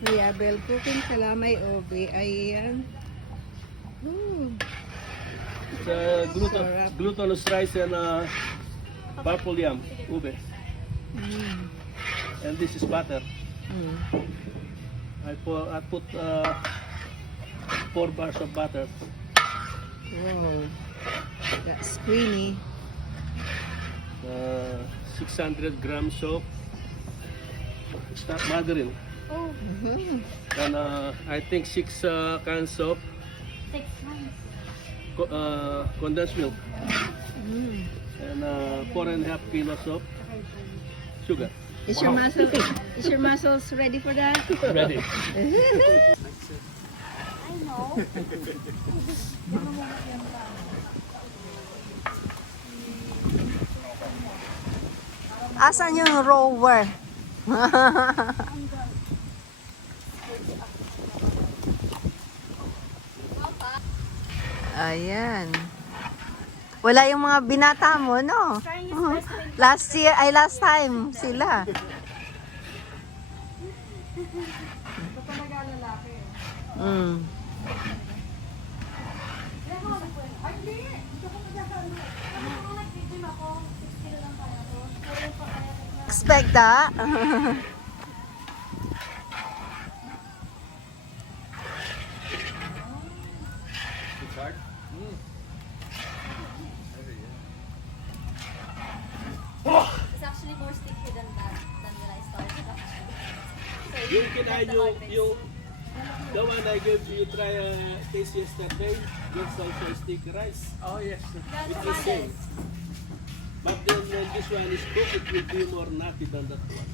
Reliable cooking calamay ube. Ayan. Ooh. It's Sarap. glutinous rice and purple yam, ube. And this is butter. Mm. I put 4 bars of butter. Wow. That's creamy. 600 grams of margarine. Oh, Mhm. And I think 6 cans of 6 months. condensed milk. Mm. And 4.5 kilos of sugar. Is your muscles ready for that? Ready. I know. Asan yung rower? Ayan. Wala yung mga binata mo, no? Last time sila. Mm. Expect that. It's actually more sticky than that, than when I started actually. So Yung the one I gave you try taste yesterday, it's also sticky rice. Oh yes. It's the same. But then when this one is cooked, it will be more nutty than that one.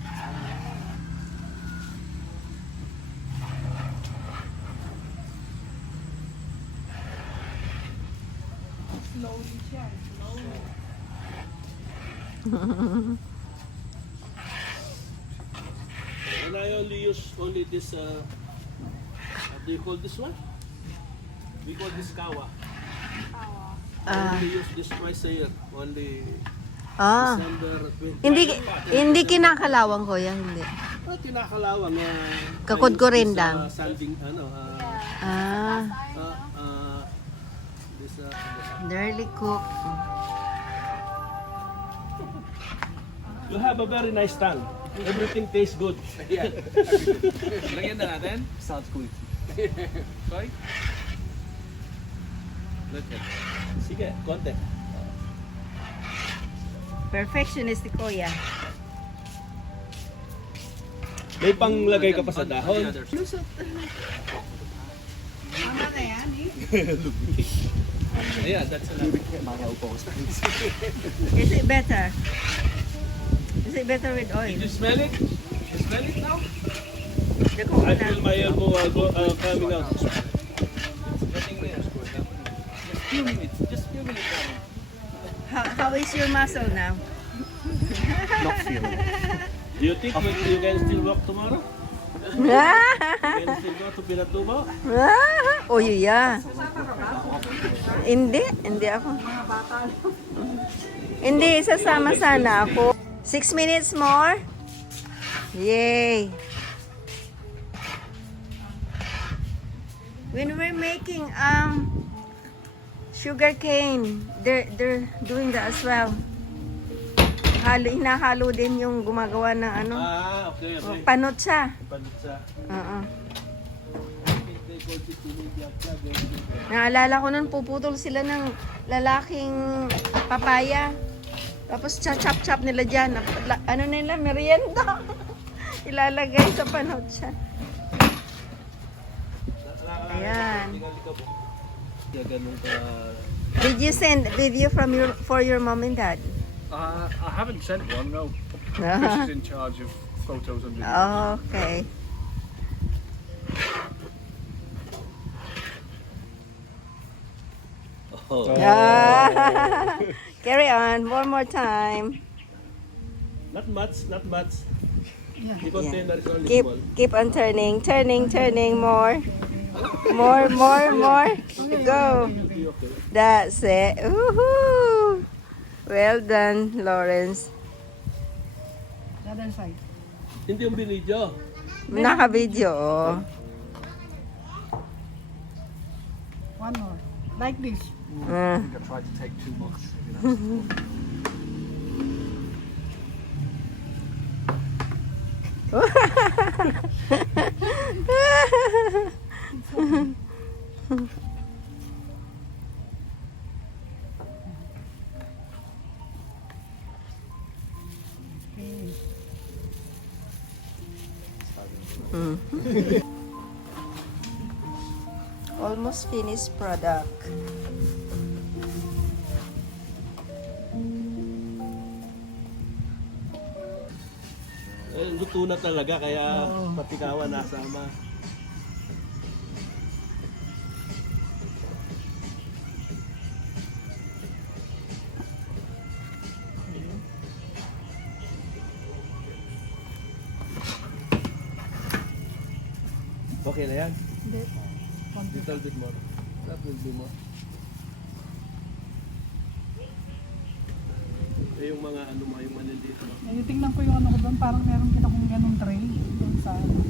And I only use this, what do you call this one? We call this kawa. I only use this twice a year. Only December 20. Hindi kinakalawang ko yan, hindi. Kinakalawang. Kakod ko rin lang. Sanding, this, Nearly cooked. you have a very nice tongue. Everything tastes good. Yeah. Lagyan na natin? Sounds good. Sorry? Look at. Sige, konti. Perfectionist si Kuya. May panglagay ka pa sa dahon. Yeah, that's enough. Is it better? Is it better with oil? Did you smell it? You smell it now? The I coconut. feel my elbow coming out. Getting there. Just few minutes. Just few minutes. How is your muscle now? Not feeling. Do you think you can still walk tomorrow? Can still go to Pinatubo? Oh, yeah. Hindi ako. Hindi, sasama sana ako. 6 minutes more. Yay. When we're making sugar cane, they're doing that as well. Hinahalo din yung gumagawa ng ano. Okay. Panot siya. Panot siya. Oo. They call it Tunisia. Naalala ko nun, puputol sila ng lalaking papaya. Tapos chop-chop nila dyan. Ano nila, merienda. Ilalagay sa panot siya. Ayan. Did you send video for your mom and dad? I haven't sent one, no. Chris is in charge of photos and videos. Oh, okay. Oh. Carry on, one more time. Not much. The container is only Keep small. on turning more. More. Go. Okay. That's it. Woohoo! Well done, Lawrence. Hindi yung binidyo. Naka-video, oh. One more. Like this. Ah. I think I tried to take too much. You know. Okay. Almost finished product. Eh, luto na talaga, kaya patikawan nasama. Okay na yan? Hindi. Little bit more. That will be more. Eh, yung mga ano mo, yung maliliit mo. Eh, tingnan ko yung ano ko doon. Parang meron din akong ganung tray. Doon sa ano.